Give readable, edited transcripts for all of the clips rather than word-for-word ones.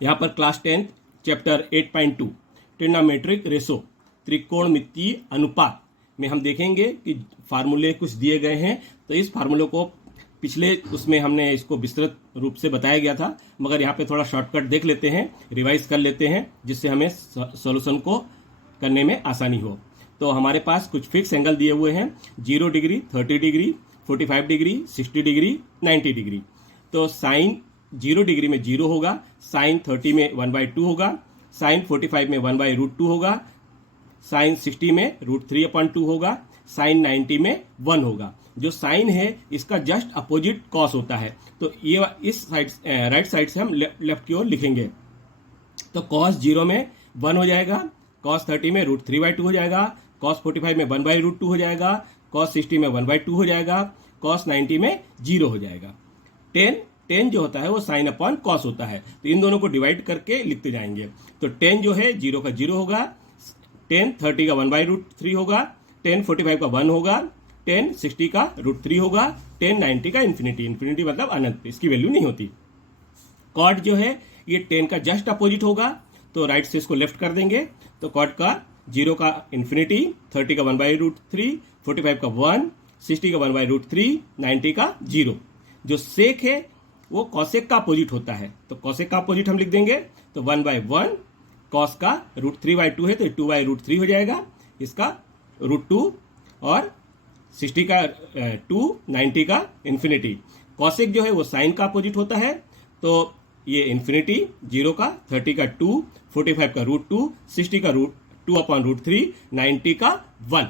यहाँ पर class 10 chapter 8.2 trigonometric ratio त्रिकोणमितीय अनुपात में हम देखेंगे कि फार्मूले कुछ दिए गए हैं। तो इस फार्मूले को पिछले उसमें हमने इसको विस्तृत रूप से बताया गया था, मगर यहाँ पे थोड़ा शॉर्टकट देख लेते हैं, रिवाइज कर लेते हैं, जिससे हमें सॉल्यूशन को करने में आसानी हो। तो हमारे पास कुछ फिक्स एंगल दिए हुए हैं, 0 degree, 30 degree, 45 degree, 60 degree, 90 degree. तो साइन 0 डिग्री में 0 होगा, साइन 30 में 1/2 होगा, साइन 45 में 1/√2 होगा, साइन 60 में √3/2 होगा, साइन 90 में 1 होगा। जो साइन है इसका जस्ट अपोजिट कॉस होता है। तो ये इस साइड राइट साइड से हम लेफ्ट की ओर लिखेंगे। तो कॉस 0 में 1 हो जाएगा, कॉस 30 में √3/2 हो जाएगा, कॉस 45 में 1/√2 हो जाएगा, कॉस 60 में 1/2 हो जाएगा, कॉस 90 में 0 हो जाएगा। टेन जो होता है वो साइन अपॉन कॉस होता है। तो इन दोनों को डिवाइड करके लिखते जाएंगे। तो टेन जो है 0 का 0 होगा, टेन 30 का 1/√3 होगा, टेन 45 का 1 होगा, टेन 60 का √3 होगा, टेन 90 का इन्फिनिटी। इन्फिनिटी मतलब अनंत, इसकी वैल्यू नहीं होती। कॉट जो है ये 10 का जस्ट अपोजिट होगा, तो राइट से इसको लेफ्ट कर देंगे। तो कॉट का 0 का इन्फिनिटी, 30 का 1/√3, 45 का 1, 60 का 1/√3, 90 का 0। जो सेक है वो कॉसेक का अपोजिट होता है। तो कॉसेक का अपोजिट हम लिख देंगे। तो 1/1, कॉस का √3/2 है तो 2/√3 हो जाएगा, इसका √2, और 60 का 2, 90 का इन्फिनिटी। कॉसेक जो है वो साइन का अपोजिट होता है। तो ये इन्फिनिटी 0 का, 30 का 2, 45 का √2, 60 का √2/√3, 90 का 1।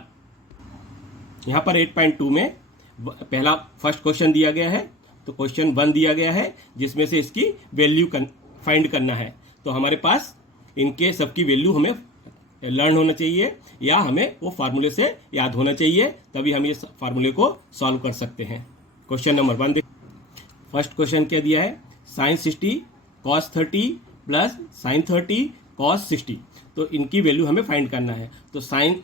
यहाँ पर 8.2 में पहला फर्स्ट क्वेश्चन दिया गया है। तो क्वेश्चन 1 दिया गया है जिसमें से इसकी वैल्यू फाइंड करना है। तो हमारे पास इनके सबकी वैल्यू हमें लर्न होना चाहिए, या हमें वो फार्मूले से याद होना चाहिए, तभी हम ये फार्मूले को सॉल्व कर सकते हैं। क्वेश्चन नंबर 1 देख। फर्स्ट क्वेश्चन क्या दिया है, sine 60 cos 30 plus sine 30 cos 60। तो इनकी वैल्यू हमें फाइंड करना है। तो साइन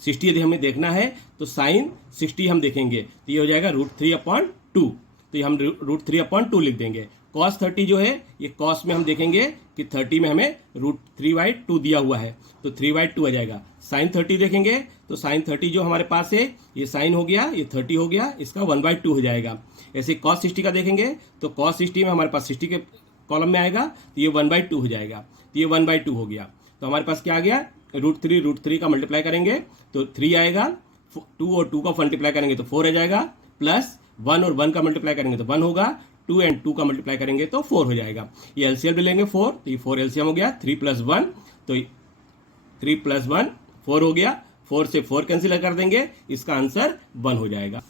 60 यदि हमें देखना है तो साइन 60 हम देखेंगे तो ये हो जाएगा √3/2। तो ये हम √3/2 लिख देंगे। कॉस 30 जो है ये कॉस में हम देखेंगे कि 30 में हमें √3/2 दिया हुआ है, तो 3/2 आ जाएगा। साइन 30 देखेंगे तो साइन 30 जो हमारे पास है ये साइन हो गया, ये 30 हो गया, इसका 1/2 हो जाएगा। ऐसे कॉस 60 का देखेंगे तो कॉस 60 में हमारे पास 60 के कॉलम में आएगा तो ये 1/2 हो जाएगा। तो ये 1/2 हो गया। तो हमारे पास क्या आ गया, √3 का मल्टीप्लाई करेंगे तो 3 आएगा, 2 और 2 का मल्टीप्लाई करेंगे तो 4 आ जाएगा, प्लस 1 और 1 का मल्टीप्लाई करेंगे तो 1 होगा, 2 और 2 का मल्टीप्लाई करेंगे तो 4 हो जाएगा। ये एलसीएम ले लेंगे 4, तो ये 4 एलसीएम हो गया, 3 + 1, तो 3 + 1 4 हो गया, 4 से 4 कैंसिल कर देंगे, इसका आंसर 1 हो जाएगा।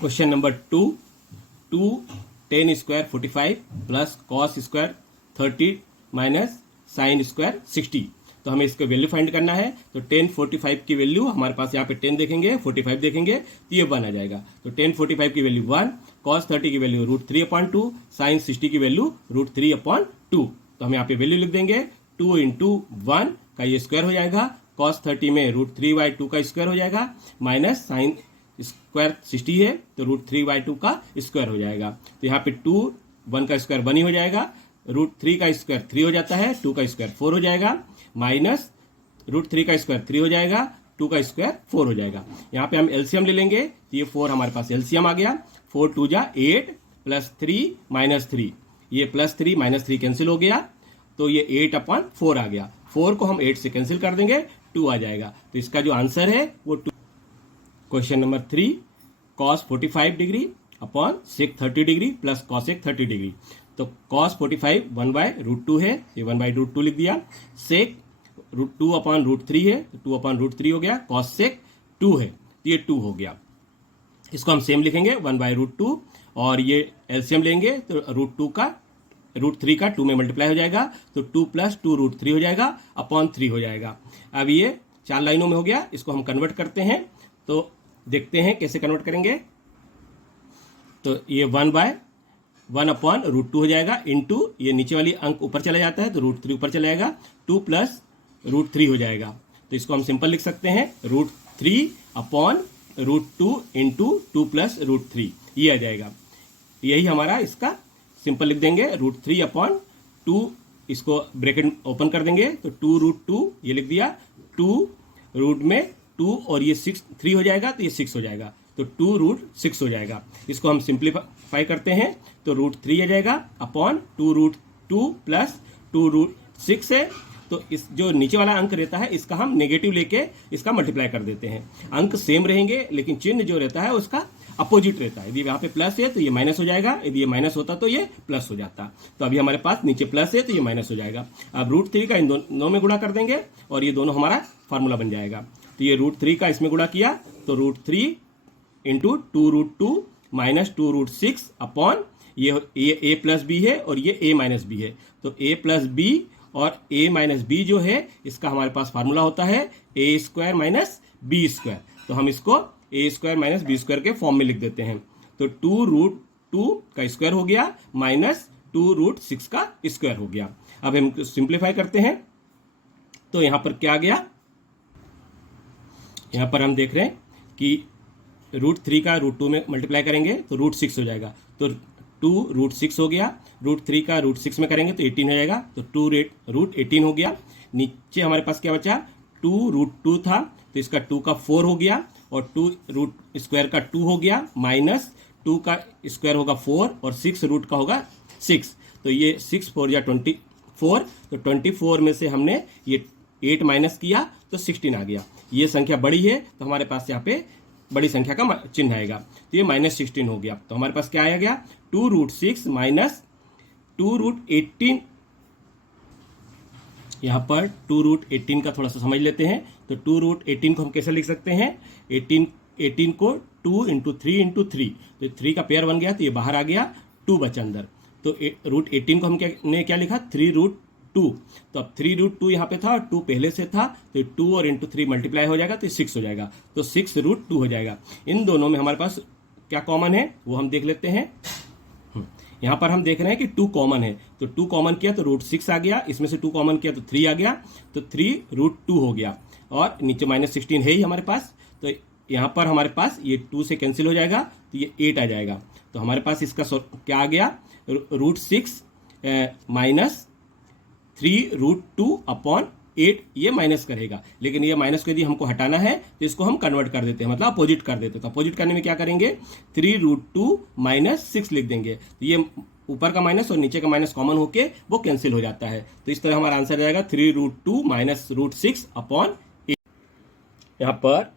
Question number 2, 10² 45 plus cos square 30 minus sine square 60। तो हमें इसका वैल्यू फाइंड करना है। तो 10 45 की वैल्यू हमारे पास यहाँ पे 10 देखेंगे, 45 देखेंगे तो ये 1 आ जाएगा। तो 10 45 की वैल्यू 1, कॉस 30 की वैल्यू √3/2, साइन 60 की वैल्यू √3/2। तो हम यहाँ पे वैल्यू लिख देंगे, 2 × 1 का ये स्क्वायर हो जाएगा, कॉस 30 में √3/2 का स्क्वायर हो जाएगा, माइनस साइन स्क्वायर 60 है तो √3/2 का स्क्वायर हो जाएगा। तो यहाँ पे 2, 1 का स्क्वायर 1 ही हो जाएगा, √3 का स्क्वायर 3 हो जाता है, 2 का स्क्वायर 4 हो जाएगा, माइनस √3 का स्क्वायर 3 हो जाएगा, 2 का स्क्वायर 4 हो जाएगा। यहाँ पे हम एलसीएम ले लेंगे तो ये 4 हमारे पास एलसीएम आ गया, 4 2 जा 8 प्लस 3 माइनस 3, ये +3 -3 कैंसिल हो गया, तो ये 8/4 आ गया। 4 को हम 8 से कैंसिल कर देंगे, 2 आ जाएगा। तो इसका जो आंसर है वो 2। Question number 3, cos 45 degree upon sec 30 degree plus cosec 30 degree. तो कॉस 45 1/√2 है, ये 1/√2 लिख दिया। सेक 2/√3 है तो 2/√3 हो गया, कॉस सेक 2 है तो ये 2 हो गया। इसको हम सेम लिखेंगे 1/√2, और ये एलसीएम लेंगे तो √3 का 2 में मल्टीप्लाई हो जाएगा, तो 2 + 2 √3 हो जाएगा, अपॉन 3 हो जाएगा। अब ये 4 लाइनों में हो गया, इसको हम कन्वर्ट करते हैं। तो देखते हैं कैसे कन्वर्ट करेंगे। तो ये 1/1/√2 हो जाएगा, इंटू ये नीचे वाली अंक ऊपर चला जाता है तो √3 ऊपर चला जाएगा, 2 + √3 हो जाएगा। तो इसको हम सिंपल लिख सकते हैं, √3/√2 इंटू 2 + √3, ये आ जाएगा। यही हमारा इसका सिंपल लिख देंगे, √3/2 इसको ब्रैकेट ओपन कर देंगे तो 2√2 ये लिख दिया, 2 रूट में 2 और ये 3 हो जाएगा तो ये 6 हो जाएगा, तो 2√6 हो जाएगा। इसको हम सिंप्लीफाई करते हैं तो √3 आ जाएगा अपॉन 2√2 प्लस 2√6 है। तो इस जो नीचे वाला अंक रहता है इसका हम नेगेटिव लेके इसका मल्टीप्लाई कर देते हैं। अंक सेम रहेंगे लेकिन चिन्ह जो रहता है उसका अपोजिट रहता है। यदि यहाँ पे प्लस है तो ये माइनस हो जाएगा, यदि ये माइनस होता तो ये प्लस हो जाता। तो अभी हमारे पास नीचे प्लस है तो ये माइनस हो जाएगा। अब √3 का इन दोनों में गुणा कर देंगे और ये दोनों हमारा फार्मूला बन जाएगा। तो ये √3 का इसमें गुणा किया तो √3 इंटू 2√2 माइनस 2√6 अपॉन ये a प्लस बी है और ये a माइनस बी है। तो a प्लस बी और a माइनस बी जो है इसका हमारे पास फार्मूला होता है a² माइनस b²। तो हम इसको a² माइनस b² के फॉर्म में लिख देते हैं। तो 2√2 का स्क्वायर हो गया माइनस 2√6 का स्क्वायर हो गया। अब हम सिंप्लीफाई करते हैं तो यहां पर क्या आ गया, यहां पर हम देख रहे हैं कि √3 का √2 में मल्टीप्लाई करेंगे तो √6 हो जाएगा। तो 2√6 हो गया, √3 का √6 में करेंगे तो 18 हो जाएगा, तो 2√18 हो गया। नीचे हमारे पास क्या बचा, 2√2 था तो इसका 2 का 4 हो गया और 2√स्क्वायर का 2 हो गया माइनस 2 का स्क्वायर होगा 4 और 6 रूट का होगा 6। तो ये 6 4 या 24, तो 24 में से हमने ये 8 माइनस किया तो 16 आ गया। ये संख्या बड़ी है तो हमारे पास यहाँ पे बड़ी संख्या का चिन्ह आएगा, तो ये -16 हो गया। तो हमारे पास क्या आया गया, 2√6 माइनस 2√18। यहाँ पर 2√18 का थोड़ा सा समझ लेते हैं। तो 2√18 को हम कैसे लिख सकते हैं, 18 को 2 इंटू 3 इंटू 3, तो 3 का पेयर बन गया तो ये बाहर आ गया, 2 बचा अंदर। तो √18 को हम क्या लिखा, 3√2। तो अब 3√2 यहाँ पे था और 2 पहले से था तो 2 और इंटू 3 मल्टीप्लाई हो जाएगा तो 6 हो जाएगा, तो 6√2 हो जाएगा। इन दोनों में हमारे पास क्या कॉमन है वो हम देख लेते हैं। यहाँ पर हम देख रहे हैं कि 2 कॉमन है, तो 2 कॉमन किया तो √6 आ गया, इसमें से 2 कॉमन किया तो 3 आ गया, तो 3√2 हो गया और नीचे -16 है ही हमारे पास। तो यहाँ पर हमारे पास ये 2 से कैंसिल हो जाएगा तो ये 8 आ जाएगा। तो हमारे पास इसका क्या आ गया, √6 माइनस 3√2 अपॉन 8, ये माइनस करेगा, लेकिन ये माइनस को यदि हमको हटाना है तो इसको हम कन्वर्ट कर देते हैं, मतलब अपोजिट कर देते हैं। तो अपोजिट करने में क्या करेंगे, 3√2 माइनस 6 लिख देंगे, तो ये ऊपर का माइनस और नीचे का माइनस कॉमन होके वो कैंसिल हो जाता है। तो इस तरह हमारा आंसर आ जाएगा 3√2 माइनस √6 अपॉन 8। यहाँ पर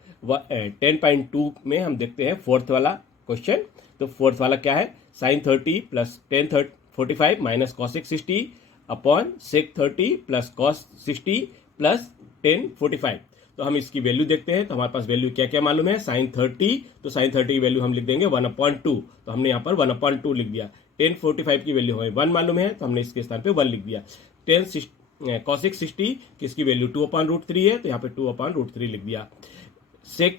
10.2 में हम देखते हैं फोर्थ वाला क्वेश्चन। तो फोर्थ वाला क्या है, sin 30 plus tan 45 minus cos 60 upon sec 30 plus cos 60 plus tan 45। तो हम इसकी वैल्यू देखते हैं। तो हमारे पास वैल्यू क्या क्या मालूम है, sin 30, तो sin 30 की वैल्यू हम लिख देंगे 1/2, तो हमने यहाँ पर 1/2 लिख दिया। tan 45 की वैल्यू हमें 1 मालूम है तो हमने इसके स्थान पे 1 लिख दिया। cos 60 किसकी वैल्यू 2/√3 है तो यहाँ पे 2/√3 लिख दिया। sec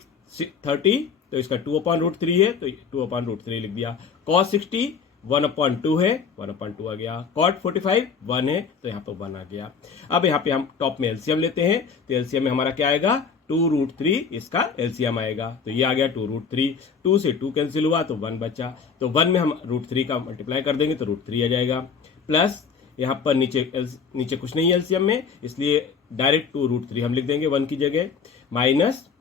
30 तो इसका 2/√3 है तो 2/√3 लिख दिया। cos 60 1/2 है, 1/2 आ गया। cot 45 1 है तो यहाँ पर 1 आ गया। अब यहाँ पे हम टॉप में एलसीएम लेते हैं, तो एलसीएम में हमारा क्या आएगा, 2√3 इसका एलसीएम आएगा, तो ये आ गया 2√3। 2 से 2 कैंसिल हुआ तो 1 बचा, तो 1 में हम √3 का मल्टीप्लाई कर देंगे तो √3 आ जाएगा। प्लस यहाँ पर नीचे कुछ नहीं है एलसीएम में, इसलिए डायरेक्ट 2√3 हम लिख देंगे 1 की जगह।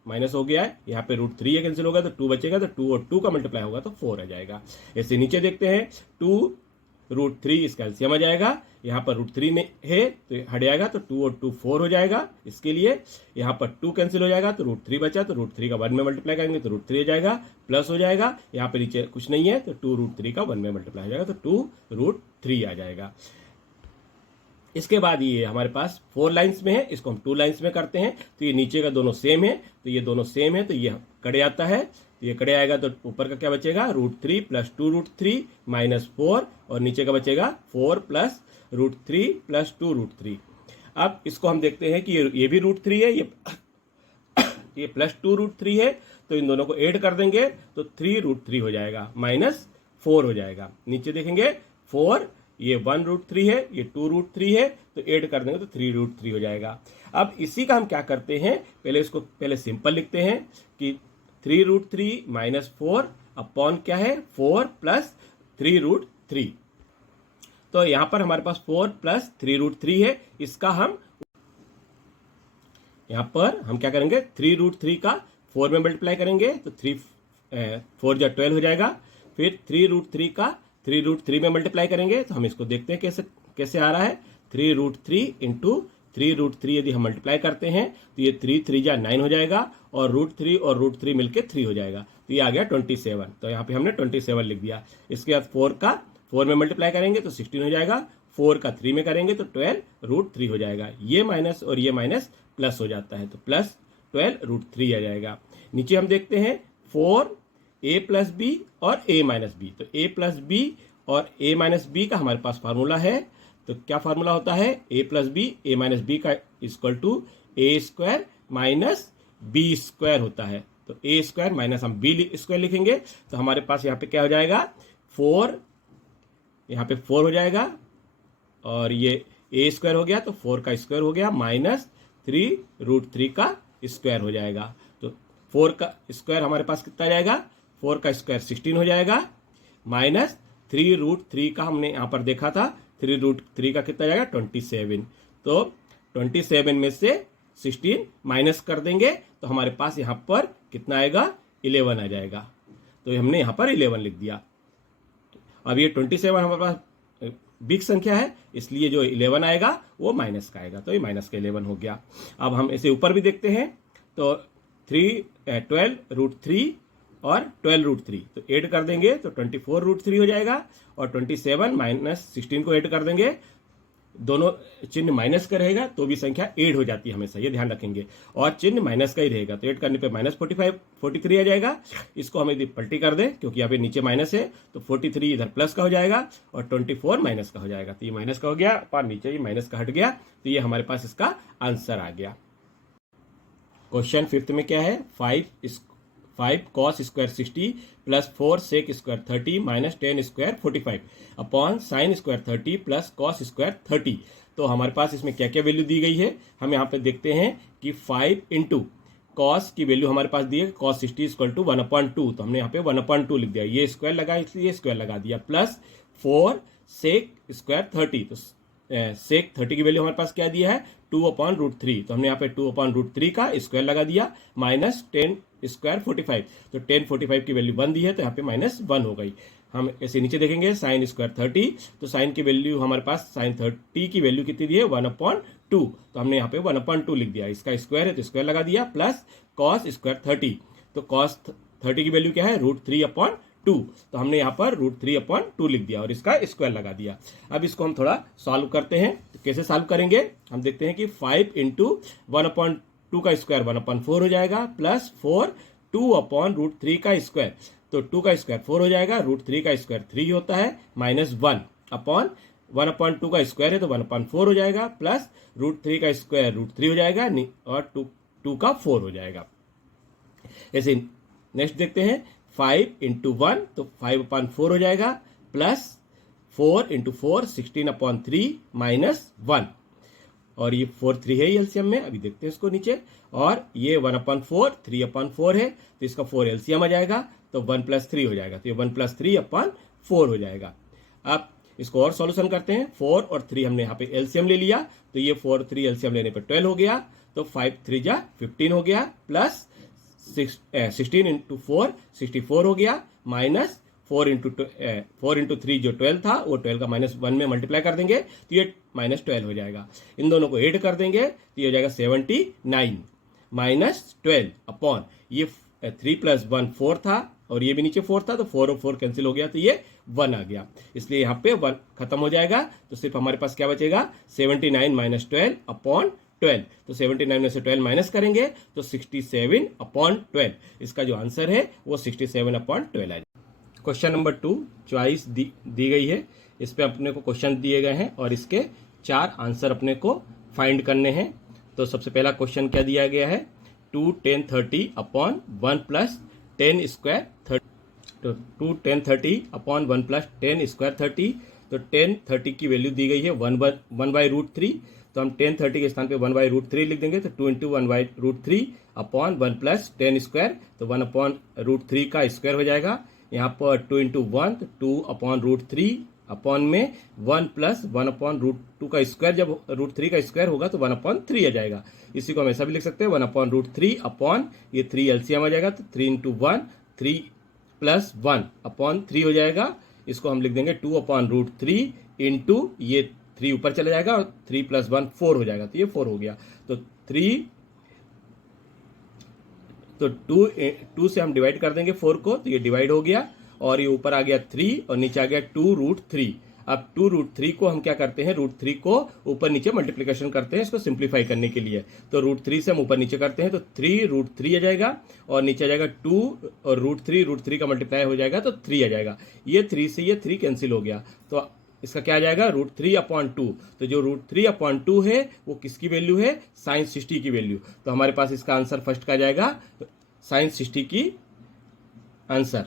माइनस हो गया है, यहाँ पे √3 कैंसिल होगा तो 2 बचेगा, तो 2 और 2 का मल्टीप्लाई होगा तो 4 आ जाएगा। ऐसे नीचे देखते हैं, 2√3 इसका एलसीएम आ जाएगा, यहाँ पर √3 ने है तो हट जाएगा, तो 2 और 2 4 हो जाएगा। इसके लिए यहाँ पर 2 कैंसिल हो जाएगा तो √3 बचा, तो √3 का 1 में मल्टीप्लाई करेंगे तो √3 आ जाएगा, प्लस हो जाएगा, यहाँ पे नीचे कुछ नहीं है तो 2√3 का 1 में मल्टीप्लाई हो जाएगा तो 2√3 आ जाएगा। इसके बाद ये हमारे पास 4 लाइंस में है, इसको हम 2 लाइंस में करते हैं। तो ये नीचे का दोनों सेम है, तो ये दोनों सेम है तो ये कड़े आता है, तो ये कड़े आएगा तो ऊपर का क्या बचेगा, √3 प्लस 2√3 माइनस 4, और नीचे का बचेगा 4 प्लस √3 प्लस 2√3। अब इसको हम देखते हैं कि ये भी √3 है, ये प्लस 2√3 है, तो इन दोनों को ऐड कर देंगे तो 3√3 हो जाएगा, माइनस 4 हो जाएगा। नीचे देखेंगे 4, ये 1√3 है, ये 2√3 है, तो ऐड कर देंगे तो 3√3 हो जाएगा। अब इसी का हम क्या करते हैं, पहले सिंपल लिखते हैं कि 3√3 माइनस 4 अपॉन क्या है 4 प्लस 3√3। तो यहाँ पर हमारे पास 4 प्लस 3√3 है, इसका हम यहाँ पर हम क्या करेंगे 3√3 का 4 में मल्टीप्लाई करेंगे तो 4 जा 12 हो जाएगा। फिर 3√3 का 3√3 में मल्टीप्लाई करेंगे तो हम इसको देखते हैं कैसे आ रहा है। 3√3 इंटू 3√3 यदि हम मल्टीप्लाई करते हैं तो ये 3 जा 9 हो जाएगा और √3 और √3 मिलके 3 हो जाएगा, तो ये आ गया 27। तो यहाँ पे हमने 27 लिख दिया। इसके बाद 4 का 4 में मल्टीप्लाई करेंगे तो 16 हो जाएगा, 4 का 3 में करेंगे तो 12√3 हो जाएगा। ये माइनस और ये माइनस प्लस हो जाता है तो प्लस 12√3 आ जाएगा। नीचे हम देखते हैं 4a प्लस बी और a माइनस बी। तो a प्लस बी और a माइनस बी का हमारे पास फार्मूला है। तो क्या फार्मूला होता है a plus B a minus B का equal to a square minus B square होता है। तो a स्क्वायर माइनस हम b स्क्वायर लिखेंगे तो हमारे पास यहाँ पे क्या हो जाएगा 4, यहाँ पे 4 हो जाएगा और ये a स्क्वायर हो गया तो 4 का स्क्वायर हो गया माइनस 3√3 का स्क्वायर हो जाएगा। तो 4 का स्क्वायर हमारे पास कितना जाएगा, 4 का स्क्वायर 16 हो जाएगा माइनस 3√3 का हमने यहाँ पर देखा था 3√3 का कितना जाएगा 27। तो 27 में से 16 माइनस कर देंगे तो हमारे पास यहाँ पर कितना आएगा 11 आ जाएगा। तो हमने यहाँ पर 11 लिख दिया। अब ये 27 हमारे पास बिग संख्या है, इसलिए जो 11 आएगा वो माइनस का आएगा, तो ये माइनस का 11 हो गया। अब हम इसे ऊपर भी देखते हैं तो 12√3 और 12√3 तो ऐड कर देंगे तो 24√3 हो जाएगा और 27 माइनस 16 को ऐड कर देंगे, दोनों चिन्ह माइनस का रहेगा तो भी संख्या ऐड हो जाती है हमेशा, ये ध्यान रखेंगे। और चिन्ह माइनस का ही रहेगा तो ऐड करने पे माइनस 43 आ जाएगा। इसको हम यदि पलटी कर दें क्योंकि यहाँ पे नीचे माइनस है तो 43 इधर प्लस का हो जाएगा और 24 माइनस का हो जाएगा। तो ये माइनस का हो गया और नीचे ये माइनस का हट गया, तो ये हमारे पास इसका आंसर आ गया। क्वेश्चन 5th में क्या है 5 cos square 60 plus 4 sec square 30 minus 10 square 45 upon sine square 30 plus cos square 30। तो हमारे पास इसमें क्या क्या वैल्यू दी गई है, हम यहाँ पे देखते हैं कि 5 इंटू कॉस की वैल्यू हमारे पास दी है cos 60 इक्वल टू 1/2, तो हमने यहाँ पे 1/2 लिख दिया, ये स्क्वायर लगा इसलिए स्क्वायर लगा दिया, प्लस 4 sec स्क्वायर 30। तो सेक 30 की वैल्यू हमारे पास क्या दिया है 2/√3, तो हमने यहाँ पे 2/√3 का स्क्वायर लगा दिया माइनस 10 स्क्वायर 45। तो 10 45 की वैल्यू 1 दी है तो यहाँ पे -1 हो गई। हम ऐसे नीचे देखेंगे साइन स्क्वायर 30, तो साइन की वैल्यू हमारे पास साइन 30 की वैल्यू कितनी दी है 1/2, तो हमने यहाँ पे 1/2 लिख दिया, इसका स्क्वायर है तो स्क्वायर लगा दिया, प्लस कॉस स्क्वायर 30, तो कॉस 30 की वैल्यू क्या है √3/2, तो हमने यहाँ पर √3/2 लिख दिया और इसका स्क्वायर लगा दिया। अब इसको हम थोड़ा सॉल्व करते हैं, तो कैसे सॉल्व करेंगे हम देखते हैं कि 5 इंटू 1/2 का स्क्वायर 1/4 हो जाएगा, प्लस 4 2/√3 का स्क्वायर, तो 2 का स्क्वायर 4 हो जाएगा, √3 का स्क्वायर 3 होता है, -1 अपॉन 1/2 का स्क्वायर है तो 1/4 हो जाएगा, प्लस √3 का स्क्वायर √3 हो जाएगा और 2 का 4 हो जाएगा। ऐसे नेक्स्ट देखते हैं 5 इंटू 1 तो 5/4 हो जाएगा, प्लस 4 इंटू 4 16/3 -1, और ये 4 3 है एलसीएम में, अभी देखते हैं इसको नीचे, और ये 1/4 3/4 है तो इसका 4 एलसीएम आ जाएगा तो 1 + 3 हो जाएगा, तो ये 1 + 3/4 हो जाएगा। अब इसको और सॉल्यूशन करते हैं, 4 और 3 हमने यहाँ पे एलसीएम ले लिया तो ये 4 और 3 एलसीएम लेने पे 12 हो गया, तो 5 3 जा 15 हो गया, प्लस 16 इंटू 4 64 हो गया, माइनस 4 इंटू 3 जो 12 था वो 12 का -1 में मल्टीप्लाई कर देंगे तो ये -12 हो जाएगा। इन दोनों को ऐड कर देंगे तो ये हो जाएगा 79 -12 अपॉन ये 3 + 1 4 था और ये भी नीचे 4 था तो 4 और 4 कैंसिल हो गया तो ये 1 आ गया, इसलिए यहाँ पे 1 खत्म हो जाएगा। तो सिर्फ हमारे पास क्या बचेगा 79 - 12 अपॉन 12, तो 79 में से 12 माइनस करेंगे तो 67/12, इसका जो आंसर है वो 67/12 आ जाएगा। क्वेश्चन नंबर 2 चॉइस दी गई है, इस पे अपने को क्वेश्चन दिए गए हैं और इसके 4 आंसर अपने को फाइंड करने हैं। तो सबसे पहला क्वेश्चन क्या दिया गया है 2 10 30 अपॉन 1 + 10 स्क्वायर 30, तो 2 10 30 अपॉन 1 + 10 स्क्वायर 30, तो 10 30 की वैल्यू दी गई है 1/√3, तो हम 10 30 के स्थान पे 1/√3 लिख देंगे, तो 2 इंटू 1/√3 अपॉन 1 + 10 स्क्वायर, तो 1/√3 का स्क्वायर हो जाएगा। यहाँ पर 2 इंटू 1 तो 2/√3 अपॉन में 1 प्लस 1 अपॉन रूट 2 का स्क्वायर, जब रूट 3 का स्क्वायर होगा तो 1 अपॉन 3 आ जाएगा। इसी को हम ऐसा भी लिख सकते हैं 1 अपॉन रूट 3 अपॉन ये 3 एलसीएम आ जाएगा, तो 3 इंटू 1 3 प्लस 1 अपॉन 3 हो जाएगा। इसको हम लिख देंगे 2 अपॉन रूट 3 इंटू ये 3 ऊपर चला जाएगा और 3 प्लस 1 4 हो जाएगा, तो ये 4 हो गया। तो 2 से हम डिवाइड कर देंगे 4 को, तो ये डिवाइड हो गया और ये ऊपर आ गया 3 और नीचे आ गया 2 रूट 3। अब 2 रूट 3 को हम क्या करते हैं, रूट 3 को ऊपर नीचे मल्टीप्लिकेशन करते हैं इसको सिंप्लीफाई करने के लिए। तो रूट 3 से हम ऊपर नीचे करते हैं तो 3 रूट 3 आ जाएगा और नीचे आ जाएगा 2 और रूट 3 का मल्टीप्लाई हो जाएगा तो 3 आ जाएगा। ये 3 से ये 3 कैंसिल हो गया, तो इसका क्या आ जाएगा रूट 3 अपॉन 2। तो जो रूट 3 अपॉन 2 है वो किसकी वैल्यू है, साइन 60 की वैल्यू। तो हमारे पास इसका आंसर फर्स्ट का आ जाएगा साइन 60 की आंसर।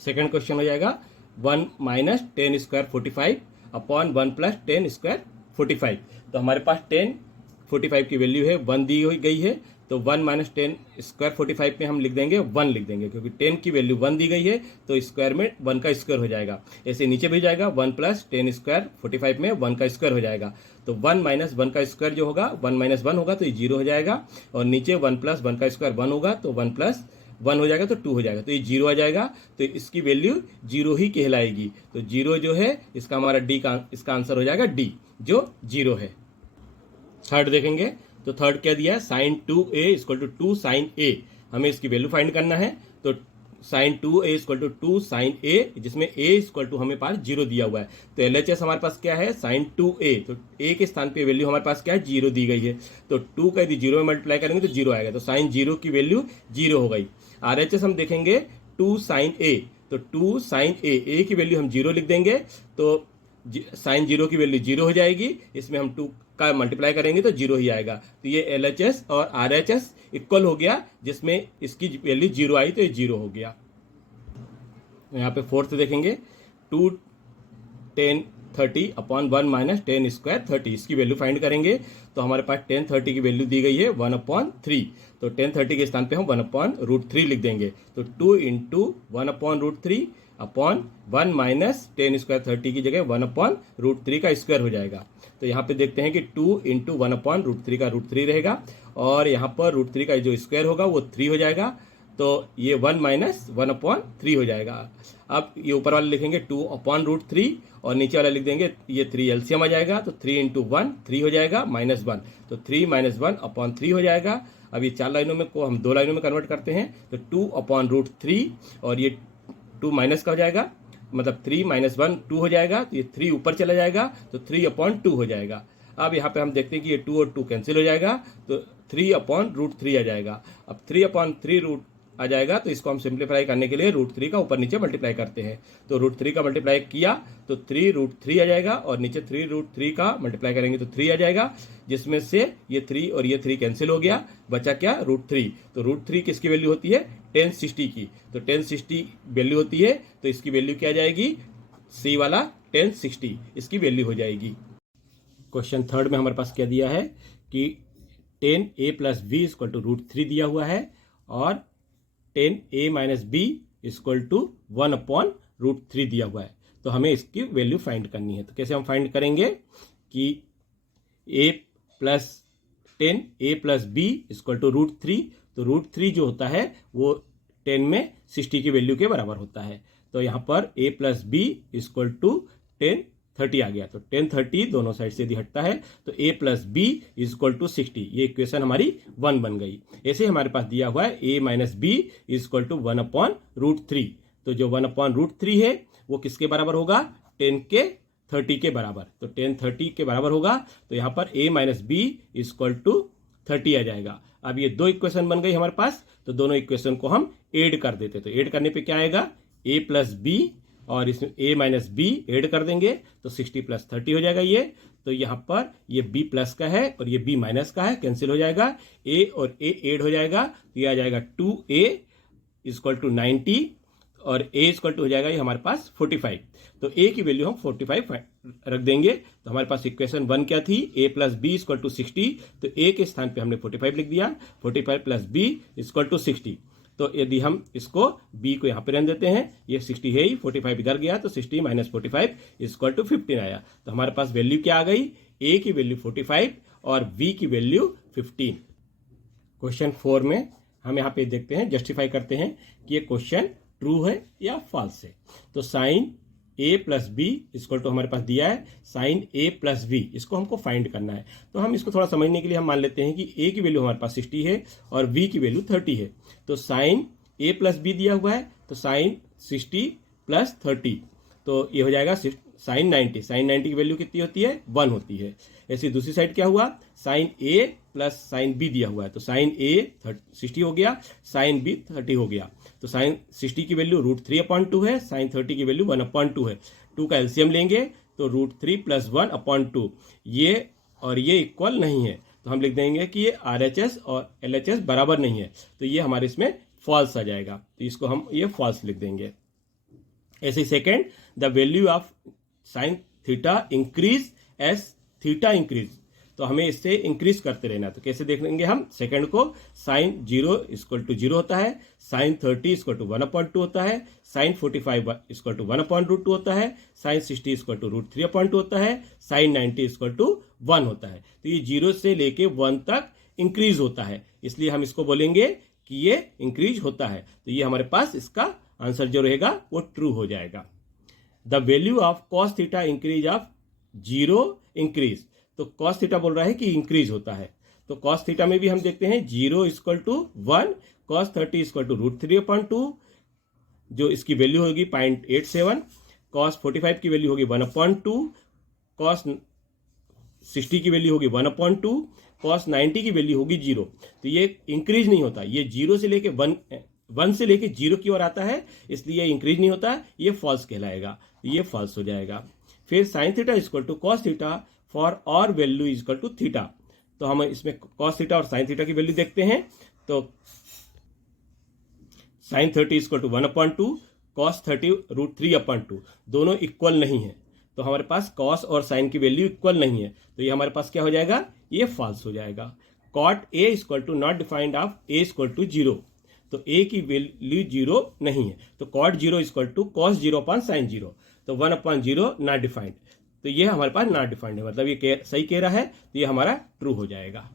सेकंड क्वेश्चन हो जाएगा 1 minus 10 square 45 upon 1 plus 10 square 45। तो हमारे पास 10 45 की वैल्यू है 1 दी गई है, तो 1 माइनस 10 स्क्वायर 45 में हम लिख देंगे 1 लिख देंगे, क्योंकि 10 की वैल्यू 1 दी गई है तो स्क्वायर में 1 का स्क्वायर हो जाएगा। ऐसे नीचे भी जाएगा 1 प्लस 10 स्क्वायर 45 में 1 का स्क्वायर हो जाएगा, तो 1 माइनस 1 का स्क्वायर जो होगा 1 माइनस 1 होगा तो ये 0 हो जाएगा और नीचे 1 प्लस 1 का स्क्वायर 1 होगा तो 1 प्लस 1 हो जाएगा तो 2 हो जाएगा, तो ये 0 आ जाएगा, तो इसकी वैल्यू 0 ही कहलाएगी। तो 0 जो है इसका हमारा डी का इसका आंसर हो जाएगा डी, जो 0 है। थर्ड देखेंगे तो थर्ड क्या दिया है, sine 2a equal to 2 sine a। हमें इसकी वैल्यू फाइंड करना है, तो sine 2a equal to 2 sine a, जिसमें a इक्वल टू हमें पास 0 दिया हुआ है। तो LHS हमारे पास क्या है, साइन 2a, तो a के स्थान पे वैल्यू हमारे पास क्या है 0 दी गई है, तो 2 का यदि 0 में मल्टीप्लाई करेंगे तो 0 आएगा, तो साइन 0 की वैल्यू 0 हो गई। RHS हम देखेंगे 2 साइन a, तो 2 साइन a की वैल्यू हम 0 लिख देंगे, तो साइन 0 की वैल्यू 0 हो जाएगी, इसमें हम 2 का मल्टीप्लाई करेंगे तो 0 ही आएगा। तो ये LHS और RHS इक्वल हो गया, जिसमें इसकी वैल्यू 0 आई तो ये 0 हो गया। यहाँ पे फोर्थ देखेंगे 2 10 30 अपॉन 1 माइनस 10 स्क्वायर 30, इसकी वैल्यू फाइंड करेंगे तो हमारे पास 10 30 की वैल्यू दी गई है 1 अपॉन 3, तो 10 30 के स्थान पे हम 1 अपॉन रूट 3 लिख देंगे, तो 2 into 1 upon root 3 upon 1 minus 10 square 30 की जगह 1 अपॉन रूट 3 का स्क्वायर हो जाएगा। तो यहाँ पे देखते हैं कि 2 इंटू 1 अपॉन रूट 3 का रूट 3 रहेगा और यहाँ पर रूट 3 का जो स्क्वायर होगा वो 3 हो जाएगा, तो ये 1 माइनस 1 अपॉन 3 हो जाएगा। अब ये ऊपर वाले लिखेंगे 2 अपॉन रूट 3 और नीचे वाला लिख देंगे ये 3 एलसीएम आ जाएगा, तो 3 इंटू 1 3 हो जाएगा माइनस 1, तो 3 माइनस 1 अपॉन 3 हो जाएगा। अब ये 4 लाइनों में को हम 2 लाइनों में कन्वर्ट करते हैं, तो 2 अपॉन रूट 3 और ये 2 माइनस का हो जाएगा, मतलब 3 माइनस 1 2 हो जाएगा, तो ये 3 ऊपर चला जाएगा तो 3 अपॉन 2 हो जाएगा। अब यहाँ पे हम देखते हैं कि ये 2 और 2 कैंसिल हो जाएगा, तो 3 अपॉन रूट 3 आ जाएगा। अब 3 अपॉन 3 रूट आ जाएगा, तो इसको हम सिंप्लीफाई करने के लिए रूट 3 का ऊपर नीचे मल्टीप्लाई करते हैं, तो रूट 3 का मल्टीप्लाई किया तो 3 रूट 3 आ जाएगा और नीचे 3 रूट 3 का मल्टीप्लाई करेंगे तो 3 आ जाएगा, जिसमें से ये 3 और ये 3 कैंसिल हो गया, बचा क्या रूट 3। तो रूट 3 किसकी वैल्यू होती है 1060 की, तो 1060 वैल्यू होती है, तो इसकी वैल्यू क्या आ जाएगी, सी वाला 1060 इसकी वैल्यू हो जाएगी। क्वेश्चन थर्ड में हमारे पास क्या दिया है कि 10a plus B equal to root 3 दिया हुआ है और 10a minus B equal to 1 upon root 3 दिया हुआ है, तो हमें इसकी वैल्यू फाइंड करनी है। तो कैसे हम फाइंड करेंगे कि a plus 10a plus B equal to root 3, तो रूट 3 जो होता है वो 10 में 60 की वैल्यू के बराबर होता है, तो यहाँ पर a plus B equal to 10 30 आ गया, तो 10 30 दोनों साइड से यदि हटता है तो a plus B equal to 60, ये इक्वेशन हमारी 1 बन गई। ऐसे हमारे पास दिया हुआ है a minus B equal to 1 upon root 3, तो जो 1 अपॉन रूट 3 है वो किसके बराबर होगा 10 के 30 के बराबर, तो 10 30 के बराबर होगा, तो यहाँ पर a minus B equal to 30 आ जाएगा। अब ये 2 इक्वेशन बन गई हमारे पास, तो दोनों इक्वेशन को हम ऐड कर देते, तो ऐड करने पे क्या आएगा a प्लस बी और इसमें a माइनस बी ऐड कर देंगे तो 60 प्लस 30 हो जाएगा ये, तो यहाँ पर ये b प्लस का है और ये b माइनस का है, कैंसिल हो जाएगा, a और a ऐड हो जाएगा, तो ये आ जाएगा 2a इक्वल टू 90 और a इक्वल टू हो जाएगा ये हमारे पास 45, तो a की वैल्यू हम 45 रख देंगे। तो हमारे पास इक्वेशन 1 क्या थी, a plus B equal to 60, तो a के स्थान पे हमने 45 लिख दिया, 45 प्लस बी इक्वल टू 60, तो यदि हम इसको b को यहाँ पे रहने देते हैं, ये 60 है ही, 45 इधर गया तो 60 माइनस 45 इक्वल टू 15 आया। तो हमारे पास वैल्यू क्या आ गई, a की वैल्यू 45 और b की वैल्यू 15। क्वेश्चन 4 में हम यहाँ पे देखते हैं, जस्टिफाई करते हैं कि ये क्वेश्चन ट्रू है या फॉल्स है। तो sine a plus B equal to हमारे पास दिया है साइन a प्लस बी, इसको हमको फाइंड करना है। तो हम इसको थोड़ा समझने के लिए हम मान लेते हैं कि a की वैल्यू हमारे पास 60 है और b की वैल्यू 30 है। तो साइन a प्लस बी दिया हुआ है, तो साइन 60 प्लस 30, तो ये हो जाएगा साइन 90। साइन 90 की वैल्यू कितनी होती है, 1 होती है। ऐसे दूसरी साइड क्या हुआ, sine a plus sine b दिया हुआ है, तो साइन a 60 हो गया, साइन b 30 हो गया। तो साइन 60 की वैल्यू √3/2 है, साइन 30 की वैल्यू 1/2 है। 2 का एलसीएम लेंगे तो √3 + 1/2, ये और ये इक्वल नहीं है, तो हम लिख देंगे कि ये RHS और LHS बराबर नहीं है, तो ये हमारे इसमें फॉल्स आ जाएगा, तो इसको हम ये फॉल्स लिख देंगे। ऐसे second, the value of sine theta increase as theta increase, तो हमें इससे इंक्रीज करते रहना। तो कैसे देख लेंगे हम सेकंड को, साइन 0 = 0 होता है, साइन 30 = 1/2 होता है, साइन 45 = 1/√2 होता है, साइन 60 = √3/2 होता है, साइन 90 = 1 होता है। तो ये 0 से लेके 1 तक इंक्रीज होता है, इसलिए हम इसको बोलेंगे कि ये इंक्रीज होता है। तो ये हमारे पास इसका आंसर जो रहेगा वो ट्रू हो जाएगा। The value of cos theta increase of 0 increase, तो कॉस थीटा बोल रहा है कि इंक्रीज होता है। तो कॉस थीटा में भी हम देखते हैं 0 = 1, कॉस 30 = √3/2, जो इसकी वैल्यू होगी 0.87, कॉस 45 की वैल्यू होगी 1/2, कॉस 60 की वैल्यू होगी 1/2, कॉस 90 की वैल्यू होगी 0। तो ये इंक्रीज नहीं होता, ये 0 से लेके 1 से लेके 0 की ओर आता है, इसलिए इंक्रीज नहीं होता, ये फॉल्स कहलाएगा, ये फॉल्स हो जाएगा। फिर sine theta = cos theta for और वैल्यू = थीटा, तो हम इसमें कॉस थीटा और साइन थीटा की वैल्यू देखते हैं। तो साइन 30 = 1/2, कॉस 30 √3/2, दोनों इक्वल नहीं है, तो हमारे पास कॉस और साइन की वैल्यू इक्वल नहीं है, तो ये हमारे पास क्या हो जाएगा, ये फॉल्स हो जाएगा। Cot a = not defined of a = 0, तो a की वैल्यू 0 नहीं है, तो कॉट 0 = कॉस 0/sin 0, तो 1/0 नॉट डिफाइंड, तो ये हमारे पास नॉट डिफाइंड है, मतलब ये सही कह रहा है, तो ये हमारा ट्रू हो जाएगा।